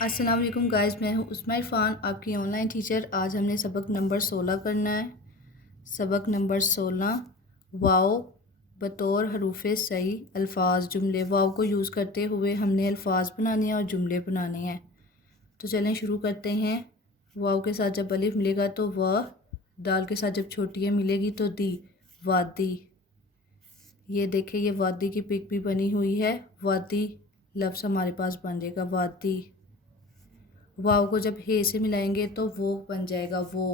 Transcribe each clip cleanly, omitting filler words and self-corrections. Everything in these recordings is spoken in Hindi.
अस्सलाम वालेकुम गाइस, मैं हूँ उस्मा इरफान, आपकी ऑनलाइन टीचर। आज हमने सबक नंबर 16 करना है। सबक नंबर 16, वाओ बतौर हरूफ सही अल्फाज जुमले। वाओ को यूज़ करते हुए हमने अल्फाज बनाने हैं और जुमले बनाने हैं। तो चलें शुरू करते हैं। वाओ के साथ जब अलिफ मिलेगा तो व, दाल के साथ जब छोटी है मिलेगी तो दी, वादी। ये देखिए, ये वादी की पिक भी बनी हुई है। वादी लफ्ज़ हमारे पास बन जाएगा वादी। वाव को जब हे से मिलाएंगे तो वो बन जाएगा वो।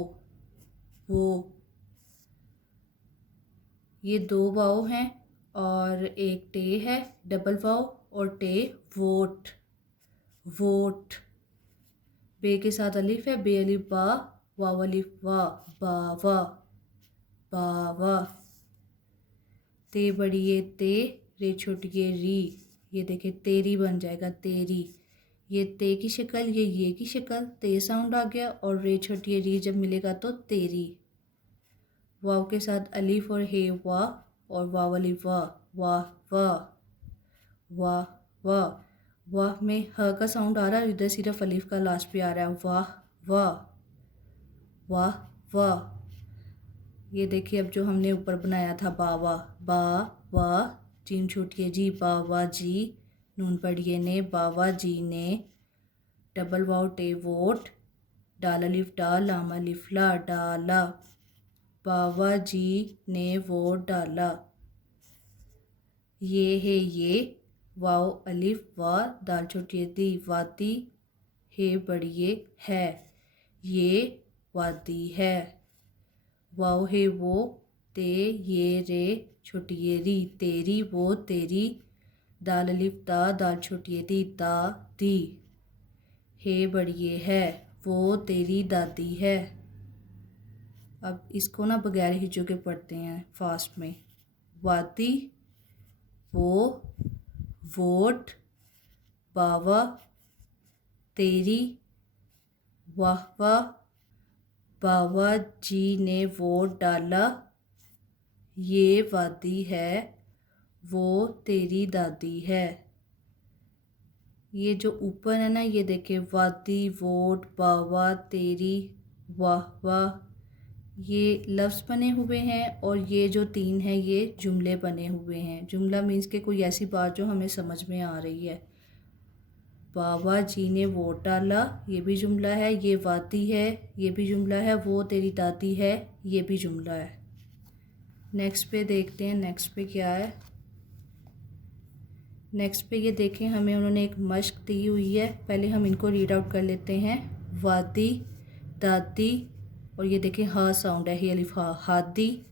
ये दो वाव हैं और एक टे है, डबल वाव और टे, वोट वोट। बे के साथ अलिफ है, बे अलिफ बा, वाव अलिफ वा, बावा बावा। ते बड़ी ये ते, रे छोटी ये री। ये देखिए तेरी बन जाएगा तेरी। ये ते की शक्ल, ये की शक्ल, ते साउंड आ गया और रे छोटी ये री जब मिलेगा तो तेरी। वाव के साथ अलिफ और हे वा और वाव अलिफ वा, वाह वाह वाह वाह। वाह में ह का साउंड आ रहा है, इधर सिर्फ अलिफ का लास्ट पे आ रहा है, वाह वाह वाह वाह। ये देखिए अब जो हमने ऊपर बनाया था बावा, बा वाह, जीम छोटी है जी, बावा जी, नून पढ़िए ने, बावा जी ने, डबल वाव टे वोट, डाल अलिफ डा, लाम अलिफ ला, डाला, बाबा जी ने वोट डाला। ये है ये, वाव अलिफ वा, दाल छोटी दी, वादी, हे बड़िए है, ये वादी है। वाव है वो, ते ये रे छोटी ये री, तेरी वो तेरी, दाल अलिफ दा, दाल छोटी दी, दा दी, हे बड़िए है, वो तेरी दादी है। अब इसको ना बगैर हिचू के पढ़ते हैं फास्ट में। वादी, वो, वोट, बावा, तेरी, वाह वाह, बाबा जी ने वोट डाला, ये वादी है, वो तेरी दादी है। ये जो ऊपर है ना, ये देखिए वादी, वोट, बाबा, तेरी, वाह वाह, ये लफ्ज़ बने हुए हैं और ये जो तीन है ये जुमले बने हुए हैं। जुमला मीन्स के कोई ऐसी बात जो हमें समझ में आ रही है। बाबा जी ने वोट डाला, ये भी जुमला है, ये वादी है, ये भी जुमला है, वो तेरी दादी है, ये भी जुमला है। नेक्स्ट पे देखते हैं, नेक्स्ट पे क्या है। नेक्स्ट पे ये देखें, हमें उन्होंने एक मश्क दी हुई है। पहले हम इनको रीड आउट कर लेते हैं। वादी, दादी, और ये देखें हा साउंड है, ही अलिफ हा, हादी,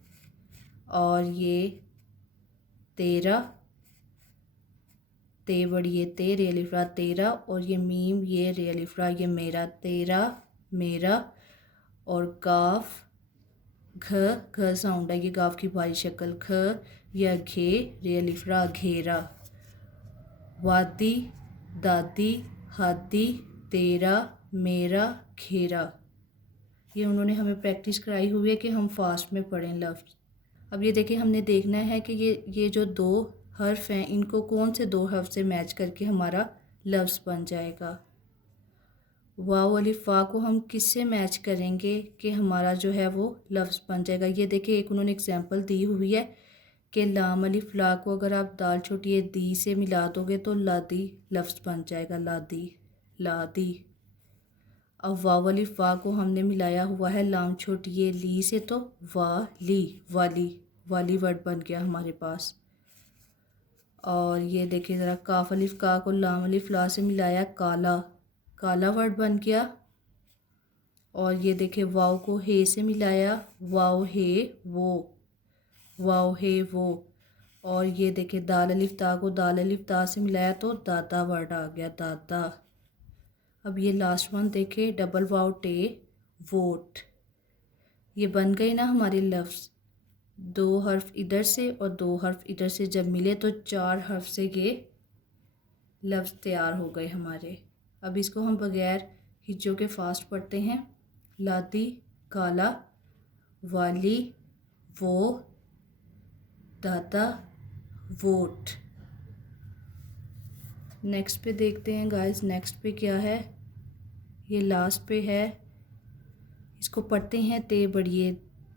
और ये तेरा, ते बड़ी ये ते, रे अलिफ रा तेरा, और ये मीम ये रे अलिफ रा, ये मेरा, तेरा मेरा, और गाफ घ साउंड है, ये गाफ की भारी शक्ल ख, या घे, रे अलिफ रा घेरा। वादी, दादी, हादी, तेरा, मेरा, घेरा। ये उन्होंने हमें प्रैक्टिस कराई हुई है कि हम फास्ट में पढ़ें लफ्ज़। अब ये देखिए, हमने देखना है कि ये जो दो हर्फ हैं इनको कौन से दो हर्फ से मैच करके हमारा लफ्ज़ बन जाएगा। वाव अलिफ फ़ा को हम किससे मैच करेंगे कि हमारा जो है वो लफ्ज़ बन जाएगा। ये देखिए, एक उन्होंने एग्जांपल दी हुई है कि लाम अलिफ ला को अगर आप दाल छोटी ये दी से मिला दोगे तो लादी लफ्ज़ बन जाएगा, लादी लादी। अब वाव अलिफ वा को हमने मिलाया हुआ है लाम छोटी ये ली से, तो वाली, वाली वाली वर्ड बन गया हमारे पास। और ये देखिए ज़रा, काफ अलिफ का को लाम अलिफ ला से मिलाया, काला, काला वर्ड बन गया। और ये देखिए वाव को हे से मिलाया, वाव हे वो, वाव हे वो। और ये देखिए दाल अलिफ ता को दाल अलिफ ता से मिलाया तो दादा वर्ड आ गया, दादा। अब ये लास्ट वन देखे, डबल वाव टे वोट। ये बन गए ना हमारे लफ्ज़। दो हर्फ इधर से और दो हर्फ इधर से जब मिले तो चार हर्फ से ये लफ्ज़ तैयार हो गए हमारे। अब इसको हम बगैर हिज्जों के फास्ट पढ़ते हैं। लादी, काला, वाली, वो, दादा, वोट। नेक्स्ट पे देखते हैं गाइस, नेक्स्ट पे क्या है। ये लास्ट पे है, इसको पढ़ते हैं ते बड़िए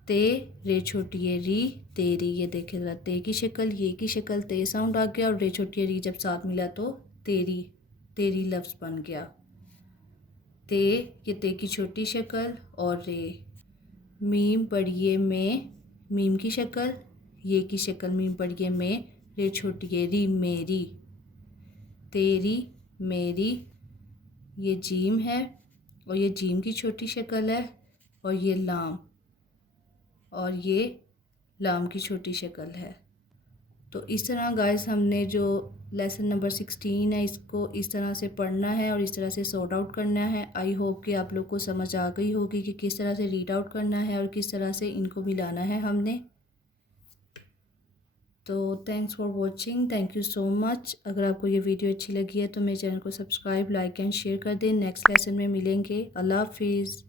ते, रे छोटिए री, तेरी। ये देखे ज़रा, ते की शक्ल, ये की शक्ल, ते साउंड आ गया, और रे छोटिए री जब साथ मिला तो तेरी, तेरी लफ्ज़ बन गया। ते, ये ते की छोटी शक्ल, और रे। मीम बड़िए में, मीम की शक्ल, ये की शक्ल, मीम बड़िए में, रे छोटिए री, मेरी, तेरी, मेरी। ये जीम है, और ये जीम की छोटी शक्ल है, और ये लाम, और ये लाम की छोटी शक्ल है। तो इस तरह गाइस हमने जो लेसन नंबर 16 है इसको इस तरह से पढ़ना है और इस तरह से सॉर्ट आउट करना है। आई होप कि आप लोग को समझ आ गई होगी कि किस तरह से रीड आउट करना है और किस तरह से इनको मिलाना है हमने। तो thanks for watching, thank you so much. अगर आपको ये वीडियो अच्छी लगी है तो मेरे चैनल को सब्सक्राइब, लाइक एंड शेयर कर दें। नेक्स्ट लेसन में मिलेंगे। अल्लाह हाफिज़।